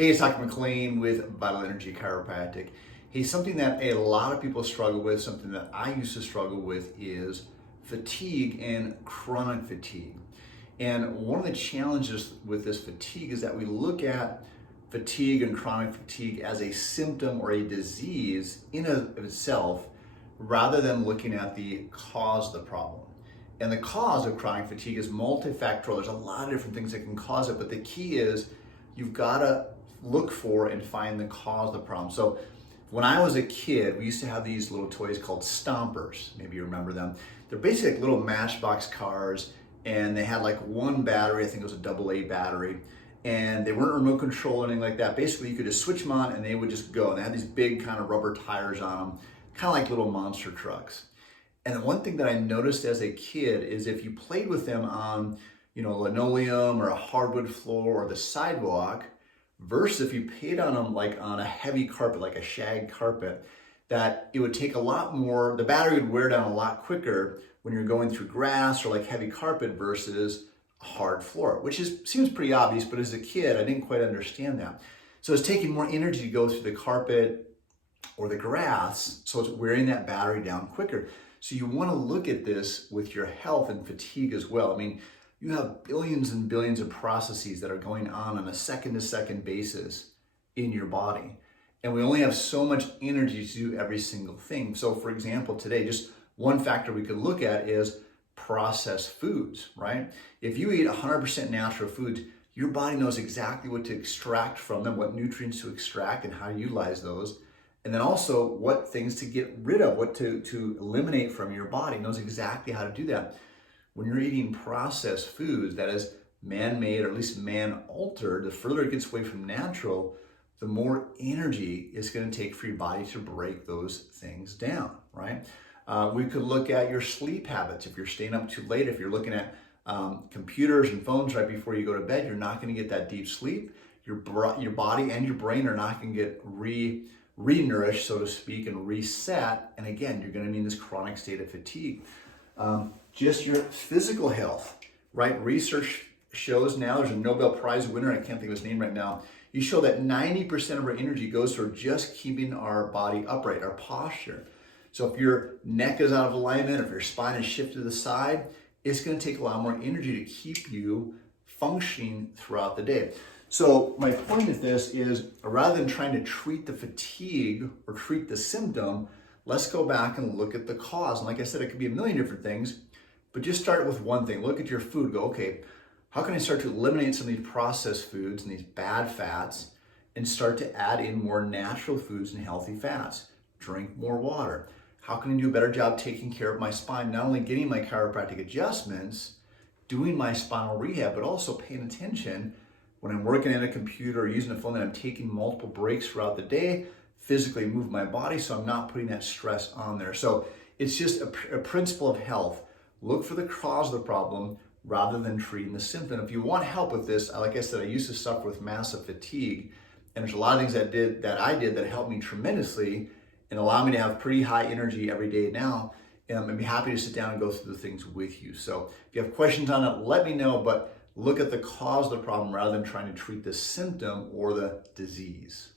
Hey, it's Dr. McLean with Vital Energy Chiropractic. Hey, something that a lot of people struggle with, something that I used to struggle with is fatigue and chronic fatigue. And one of the challenges with this fatigue is that we look at fatigue and chronic fatigue as a symptom or a disease in of itself rather than looking at the cause of the problem. And the cause of chronic fatigue is multifactorial. There's a lot of different things that can cause it, but the key is you've got to look for and find the cause of the problem. So when I was a kid, we used to have these little toys called Stompers. Maybe you remember them. They're basically like little Matchbox cars, and they had like one battery. I think it was a AA battery, and they weren't remote control or anything like that. Basically, you could just switch them on and they would just go. And they had these big kind of rubber tires on them, kind of like little monster trucks. And the one thing that I noticed as a kid is if you played with them on, linoleum or a hardwood floor or the sidewalk, versus if you played on them like on a heavy carpet, like a shag carpet, that it would take a lot more, the battery would wear down a lot quicker when you're going through grass or like heavy carpet versus a hard floor, which seems pretty obvious, but as a kid, I didn't quite understand that. So it's taking more energy to go through the carpet or the grass, so it's wearing that battery down quicker. So you want to look at this with your health and fatigue as well. I mean, you have billions and billions of processes that are going on a second-to-second basis in your body. And we only have so much energy to do every single thing. So for example, today, just one factor we could look at is processed foods, right? If you eat 100% natural foods, your body knows exactly what to extract from them, what nutrients to extract and how to utilize those. And then also what things to get rid of, what to eliminate from your body. It knows exactly how to do that. When you're eating processed foods, that is man-made or at least man-altered, the further it gets away from natural, the more energy it's going to take for your body to break those things down, right? We could look at your sleep habits. If you're staying up too late, if you're looking at computers and phones right before you go to bed, you're not going to get that deep sleep. Your body and your brain are not going to get re-nourished, so to speak, and reset. And again, you're going to be in this chronic state of fatigue. Just your physical health, right? Research shows now, there's a Nobel Prize winner, I can't think of his name right now, you show that 90% of our energy goes toward just keeping our body upright, our posture. So if your neck is out of alignment, if your spine is shifted to the side, it's going to take a lot more energy to keep you functioning throughout the day. So my point with this is, rather than trying to treat the fatigue or treat the symptom, let's go back and look at the cause. And like I said, it could be a million different things, but just start with one thing. Look at your food. Go, okay, how can I start to eliminate some of these processed foods and these bad fats and start to add in more natural foods and healthy fats? Drink more water. How can I do a better job taking care of my spine? Not only getting my chiropractic adjustments, doing my spinal rehab, but also paying attention when I'm working at a computer or using a phone, that I'm taking multiple breaks throughout the day, physically move my body so I'm not putting that stress on there. So it's just a principle of health. Look for the cause of the problem rather than treating the symptom. If you want help with this, like I said, I used to suffer with massive fatigue, and there's a lot of things that I did that helped me tremendously and allow me to have pretty high energy every day now. And I'd be happy to sit down and go through the things with you. So if you have questions on it, let me know, but look at the cause of the problem rather than trying to treat the symptom or the disease.